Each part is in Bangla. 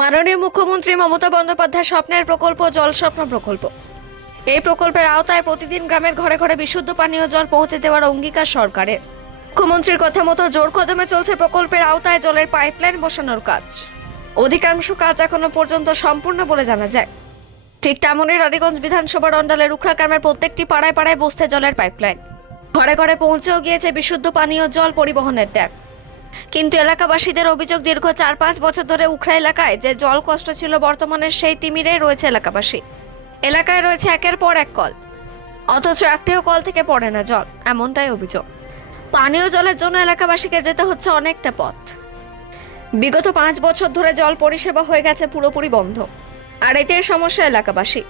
মাননীয় মুখ্যমন্ত্রী মমতা বন্দ্যোপাধ্যায় স্বপ্নের প্রকল্প, জল স্বপ্ন প্রকল্প। এই প্রকল্পের আওতায় প্রতিদিন গ্রামের ঘরে ঘরে বিশুদ্ধ পানীয় জল পৌঁছে দেওয়ার অঙ্গীকার সরকারের। মুখ্যমন্ত্রীর কথা মতো জোর কদমে চলছে প্রকল্পের আওতায় জলের পাইপলাইন বসানোর কাজ। অধিকাংশ কাজ এখনও পর্যন্ত সম্পূর্ণ বলে জানা যায়। ঠিক তেমনই রানীগঞ্জ বিধানসভার অন্ডালের উখড়া গ্রামের প্রত্যেকটি পাড়ায় পাড়ায় বসছে জলের পাইপলাইন। ঘরে ঘরে পৌঁছেও গিয়েছে বিশুদ্ধ পানীয় জল পরিবহনের ট্যাপ। কিন্তু এলাকাবাসীদের অভিযোগ দীর্ঘ চার পাঁচ বছর ধরে উখড়া এলাকায় যে জল কষ্ট ছিল বর্তমানে সেই তিমিরেই রয়েছে এলাকাবাসী। এলাকায় রয়েছে একের পর এক কল। অথচ একটিও কল থেকে পড়ে না জল, এমনটাই অভিযোগ। পানীয় জলের জন্য এলাকাবাসীকে যেতে হচ্ছে অনেকটা পথ। বিগত পাঁচ বছর ধরে জল পরিষেবা হয়ে গেছে পুরোপুরি বন্ধ। আর এতে সমস্যা এলাকাবাসী।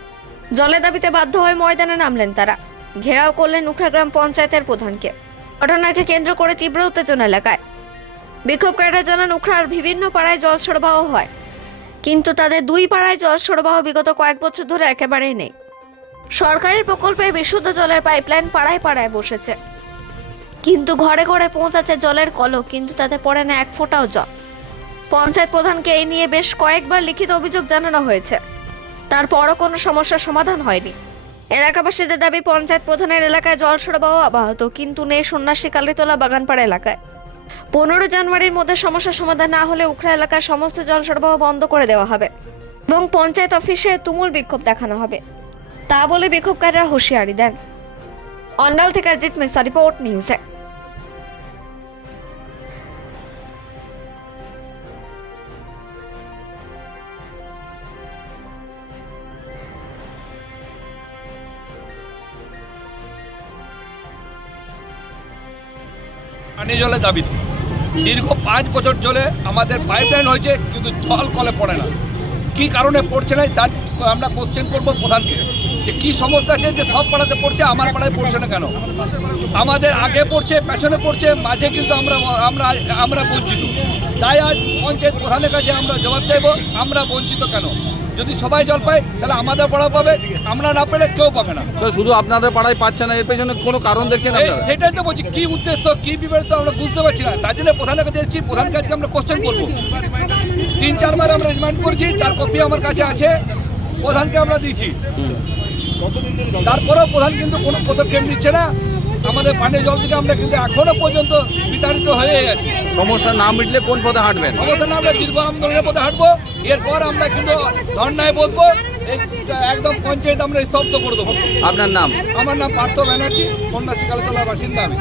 জলের দাবিতে বাধ্য হয়ে ময়দানে নামলেন তারা। ঘেরাও করলেন উখড়া গ্রাম পঞ্চায়েতের প্রধানকে। ঘটনাকে কেন্দ্র করে তীব্র উত্তেজনা এলাকায়। বিক্ষোভকারীরা জানান, উখড়ার বিভিন্ন পাড়ায় জল সরবরাহ হয়। কিন্তু তাদের দুই পাড়ায় জল সরবরাহ বিগত কয়েক বছর ধরে একেবারেই নেই। সরকারের প্রকল্পের বিশুদ্ধ জলের পাইপলাইন পাড়ায় পাড়ায় বসেছে। কিন্তু ঘরে ঘরে পৌঁছাচ্ছে জলের কলক কিন্তু তাতে পড়ে না এক ফোঁটাও জল। পঞ্চায়েত প্রধানকে এই নিয়ে বেশ কয়েকবার লিখিত অভিযোগ জানানো হয়েছে। তারপরও কোনো সমস্যার সমাধান হয়নি। এলাকাবাসীদের দাবি, পঞ্চায়েত প্রধানের এলাকায় জল সরবরাহ অব্যাহত, কিন্তু নেই সন্ন্যাসী কালীতলা বাগানপাড়া এলাকায়। পনেরো জানুয়ারির মধ্যে সমস্যার সমাধান না হলে উখড়া এলাকার সমস্ত জল সরবরাহ বন্ধ করে দেওয়া হবে এবং পঞ্চায়েত অফিসে তুমুল বিক্ষোভ দেখানো হবে। তা বলে বিক্ষোভকারীরা হুঁশিয়ারি দেন। অন্ডাল থেকে অজিত মেসা রিপোর্ট, নিউজে। পানীয় জলের দাবিতে দীর্ঘ পাঁচ বছর চলে আমাদের পাইপলাইন হয়েছে, কিন্তু জল কলে পড়ে না। কি কারণে পড়ছে না তার আমরা কোশ্চেন করব প্রধানকে। যে কি সমস্যা আছে যে সব পাড়াতে পড়ছে আমার পাড়ায় পড়ছে না কেন? আমাদের আগে পড়ছে পেছনে পড়ছে মাঝে কিন্তু আমরা আমরা আমরা বঞ্চিত। তাই আজ পঞ্চায়েত প্রধানের কাছে আমরা জবাব দেবো আমরা বঞ্চিত কেন? যদি সবাই জল পায় তাহলে আমাদের পাড়া পাবে আমরা না পেলে কেউ পাবে না। তো শুধু আপনাদের পাড়ায় পাচ্ছে না এর পেছনে কোনো কারণ দেখছেন এই- আপনারা? সেটাই তো বলছি কি উদ্দেশ্য কি বিবেচিত আমরা বুঝতে পারছি না। তার জন্য প্রধানের কাছে এসেছি প্রধান কাছে আমরা কোশ্চেন করব। তিন চারবার আমরা রিমান্ড করছি তার কপি আমার কাছে আছে প্রধানকে আমরা দিয়েছি। তারপরেও প্রধান কিন্তু কোনো পদক্ষেপ নিচ্ছে না। আমাদের পানীয় জল থেকে আমরা কিন্তু এখনও পর্যন্ত বিতাড়িত হয়ে গেছি। সমস্যা না মিটলে কোন পথে হাঁটবেন? সমস্যা না আমরা দীর্ঘ আন্দোলনের পথে হাঁটবো। এরপর আমরা কিন্তু ধর্নায় বলব একদম পঞ্চায়েত আমরা স্তব্ধ করে দেবো। আপনার নাম? আমার নাম পার্থ ব্যানার্জি সন্ন্যাসী কালীতলার বাসিন্দা আমি।